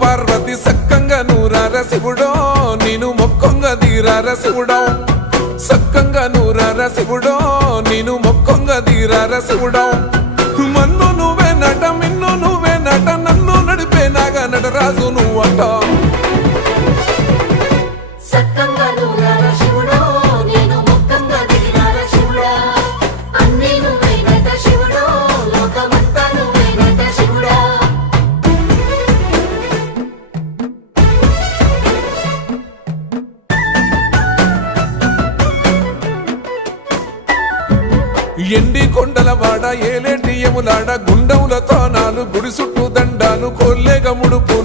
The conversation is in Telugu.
పార్వతి సక్కంగా నూరార శివుడో నేను మొక్కంగా తీరార శివుడో సక్కంగా నూరార శివుడో నేను మొక్కంగా తీరార శివుడో మన్ను నువ్వే నట మిన్ను నువ్వే నట నన్ను నడిపే నాగా నటరాజు నువ్వట ఎండి కొండల వాడ ఏలేటి యములాడ గుండములతో నాలు గుడి చుట్టూ దండాలు కోల్లేగ ముడుపులు